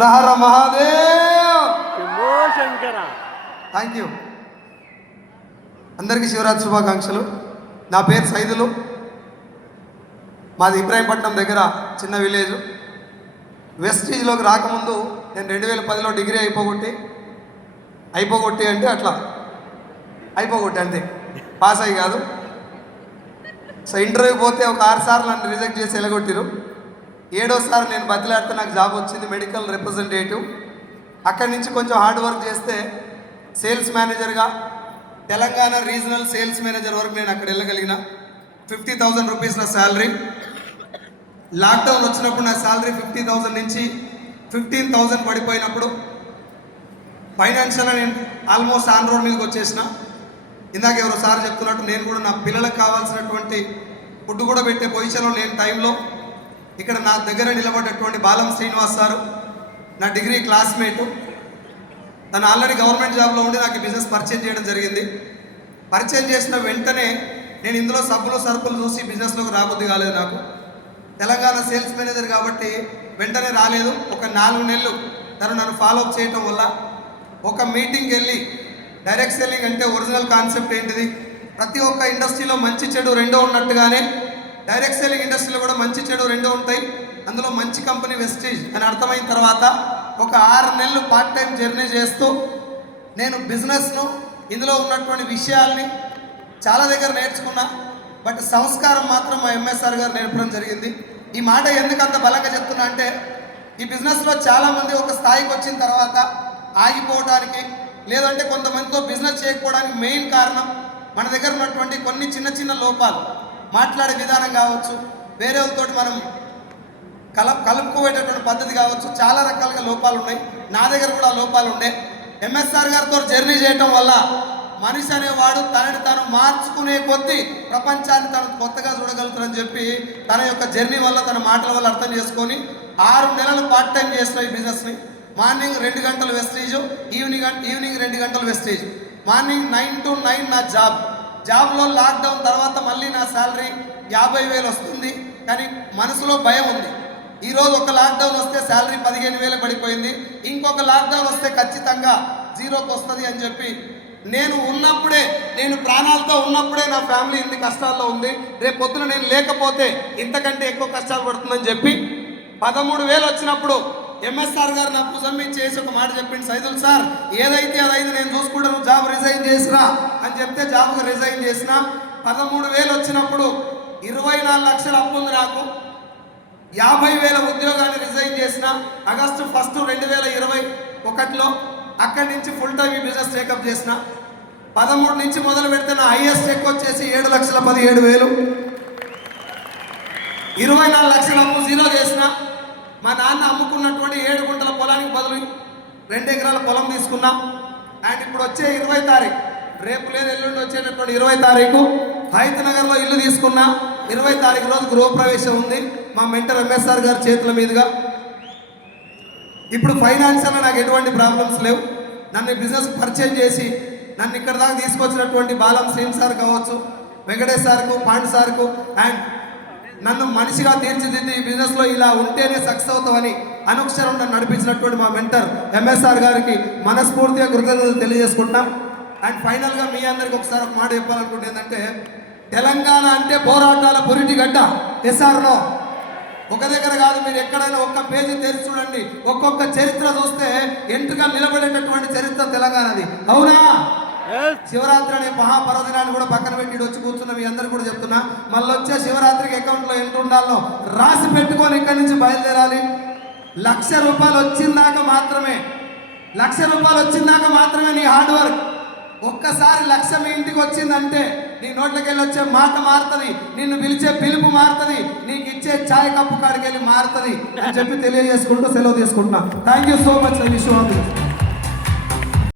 రహర Mahadev Shankara. Thank you. అందరికీ శివరాత్రి శుభాకాంక్షలు. నా పేరు సైదులు. మాది ఇబ్రాహీంపట్నం దగ్గర చిన్న విలేజ్. వెస్టీజ్లోకి రాకముందు నేను 2010లో డిగ్రీ అయిపోగొట్టి అంటే అట్లా అయిపోగొట్టి అంతే, పాస్ అయ్యి కాదు. సో ఇంటర్వ్యూకి పోతే ఒక 6 సార్లు నన్ను రిజెక్ట్ చేసి ఎలగొట్టిరు. 7వసారి నేను బదిలాడితే నాకు జాబ్ వచ్చింది, మెడికల్ రిప్రజెంటేటివ్. అక్కడి నుంచి కొంచెం హార్డ్ వర్క్ చేస్తే సేల్స్ మేనేజర్గా తెలంగాణ రీజనల్ సేల్స్ మేనేజర్ వరకు నేను అక్కడ వెళ్ళగలిగిన. 50,000 రూపీస్ నా శాలరీ. లాక్డౌన్ వచ్చినప్పుడు నా శాలరీ 50,000 నుంచి 15,000 పడిపోయినప్పుడు ఫైనాన్షియల్గా నేను ఆల్మోస్ట్ ఆన్ రోడ్ మీదకి వచ్చేసిన. ఇందాక ఎవరో సార్ చెప్తున్నట్టు నేను కూడా నా పిల్లలకు కావాల్సినటువంటి ఫుడ్ కూడా పెట్టే పొజిషన్లో లేని టైంలో ఇక్కడ నా దగ్గర నిలబడ్డటువంటి బాలం శ్రీనివాస్ సారు నా డిగ్రీ క్లాస్మేటు. తను ఆల్రెడీ గవర్నమెంట్ జాబ్లో ఉండి నాకు ఈ బిజినెస్ పరిచయం చేయడం జరిగింది. పరిచయం చేసిన వెంటనే నేను ఇందులో సబ్బులు సరుకులు చూసి బిజినెస్లోకి రాబుద్ది కాలేదు. నాకు తెలంగాణ సేల్స్ మేనేజర్ కాబట్టి వెంటనే రాలేదు. ఒక 4 నెలలు తను నన్ను ఫాలోఅప్ చేయటం వల్ల ఒక మీటింగ్కి వెళ్ళి డైరెక్ట్ సెల్లింగ్ అంటే ఒరిజినల్ కాన్సెప్ట్ ఏంటిది, ప్రతి ఒక్క ఇండస్ట్రీలో మంచి చెడు రెండో ఉన్నట్టుగానే డైరెక్ట్ సెల్లింగ్ ఇండస్ట్రీలో కూడా మంచి చెడు రెండో ఉంటాయి. అందులో మంచి కంపెనీ వెస్టీజ్ అని అర్థమైన తర్వాత ఒక 6 నెలలు పార్ట్ టైం జర్నీ చేస్తూ నేను బిజినెస్ను ఇందులో ఉన్నటువంటి విషయాల్ని చాలా దగ్గర నేర్చుకున్నా. బట్ సంస్కారం మాత్రం మా ఎంఎస్ఆర్ గారు నేర్పడం జరిగింది. ఈ మాట ఎందుకు అంత బలంగా చెప్తున్నా అంటే ఈ బిజినెస్లో చాలామంది ఒక స్థాయికి వచ్చిన తర్వాత ఆగిపోవడానికి లేదంటే కొంతమందితో బిజినెస్ చేయకపోవడానికి మెయిన్ కారణం మన దగ్గర ఉన్నటువంటి కొన్ని చిన్న చిన్న లోపాలు, మాట్లాడే విధానం కావచ్చు, వేరే వాళ్ళతోటి మనం కలుపుకోబోయేటటువంటి పద్ధతి కావచ్చు, చాలా రకాలుగా లోపాలు ఉన్నాయి. నా దగ్గర కూడా లోపాలు ఉండే. ఎంఎస్ఆర్ గారితో జర్నీ చేయటం వల్ల మనిషి అనేవాడు తనని తాను మార్చుకునే కొద్దీ ప్రపంచాన్ని తను కొత్తగా చూడగలుగుతారని చెప్పి తన యొక్క జర్నీ వల్ల తన మాటల వల్ల అర్థం చేసుకొని 6 నెలలు పార్ట్ టైం చేసిన ఈ బిజినెస్ని. మార్నింగ్ 2 గంటలు వెస్టేజ్, ఈవినింగ్ 2 గంటలు వెస్టేజ్. మార్నింగ్ 9 to 9 నా జాబ్లో లాక్డౌన్ తర్వాత మళ్ళీ నా శాలరీ 50,000 వస్తుంది. కానీ మనసులో భయం ఉంది. ఈరోజు ఒక లాక్డౌన్ వస్తే శాలరీ 15,000 పడిపోయింది, ఇంకొక లాక్డౌన్ వస్తే ఖచ్చితంగా 0కి వస్తుంది అని చెప్పి నేను ప్రాణాలతో ఉన్నప్పుడే నా ఫ్యామిలీ ఇంత కష్టాల్లో ఉంది, రేపు పొద్దున నేను లేకపోతే ఇంతకంటే ఎక్కువ కష్టాలు పడుతుందని చెప్పి 13,000 వచ్చినప్పుడు ఎంఎస్ఆర్ గారు నా భుజం మీద చేసి ఒక మాట చెప్పింది, సైదుల్ సార్ ఏదైతే అదైంది నేను చూసుకుంటాను, జాబ్ రిజైన్ చేసినా అని చెప్తే జాబ్కి రిజైన్ చేసిన. 13,000 వచ్చినప్పుడు 24 లక్షల అప్పు ఉంది నాకు. 50,000 ఉద్యోగాన్ని రిజైన్ చేసిన ఆగస్టు 1, 2021లో. అక్కడి నుంచి ఫుల్ టైం ఈ బిజినెస్ టేకప్ చేసిన. 13 నుంచి మొదలు పెడితే నా హైయెస్ట్ చెక్ వచ్చేసి 7,17,000. 24 లక్షల అప్పు జీరో చేసిన. మా నాన్న అమ్ముకున్నటువంటి 7 గుంటల పొలానికి బదులు 2 ఎకరాల పొలం తీసుకున్నా. అండ్ ఇప్పుడు వచ్చే 20 తారీఖు, రేపు లేదు ఎల్లుండి వచ్చేటటువంటి 20 తారీఖు హైతనగర్లో ఇల్లు తీసుకున్నా. 20 తారీఖు రోజు గృహప్రవేశం ఉంది మా మెంటర్ ఎంఎస్ఆర్ గారి చేతుల మీదుగా. ఇప్పుడు ఫైనాన్షియల్గా నాకు ఎటువంటి ప్రాబ్లమ్స్ లేవు. నన్ను బిజినెస్ పరిచయం చేసి నన్ను ఇక్కడ దాకా తీసుకొచ్చినటువంటి బాలం శ్రీన్ సార్ కావచ్చు, వెంకటేష్ సార్కు, పాండు సార్కు, అండ్ నన్ను మనిషిగా తీర్చిదిద్ది ఈ బిజినెస్లో ఇలా ఉంటేనే సక్సెస్ అవుతామని అనుక్షరం నన్ను నడిపించినటువంటి మా మెంటర్ ఎంఎస్ఆర్ గారికి మనస్ఫూర్తిగా కృతజ్ఞతలు తెలియజేసుకుంటాం. అండ్ ఫైనల్గా మీ అందరికి ఒకసారి ఒక మాట చెప్పాలనుకుంటే ఏంటంటే, తెలంగాణ అంటే పోరాటాల పురిటి గడ్డ. ఎస్ఆర్లో ఒక దగ్గర కాదు, మీరు ఎక్కడైనా ఒక్క పేజీ తెరిచి చూడండి, ఒక్కొక్క చరిత్ర చూస్తే ఎంట్రుగా నిలబడేటటువంటి చరిత్ర తెలంగాణది. అవునా? శివరాత్రి అనే మహాపర్వదినాన్ని కూడా పక్కన పెట్టి వచ్చి కూర్చున్న మీ అందరు కూడా చెప్తున్నా, మళ్ళీ వచ్చే శివరాత్రికి అకౌంట్లో ఎంత ఉండాలో రాసి పెట్టుకొని ఇక్కడి నుంచి బయలుదేరాలి. 1,00,000 రూపాయలు వచ్చిందాక మాత్రమే నీ హార్డ్ వర్క్. ఒక్కసారి 1,00,000 మీ ఇంటికి వచ్చిందంటే నీ నోట్లకి వెళ్ళి వచ్చే మాట మారుతుంది, నిన్ను పిలిచే పిలుపు మారుతుంది, నీకు ఇచ్చే ఛాయ్ కప్పు కాడికి వెళ్ళి మారుతుంది అని చెప్పి తెలియజేసుకుంటూ సెలవు తీసుకుంటున్నా. Thank you so much. విషయం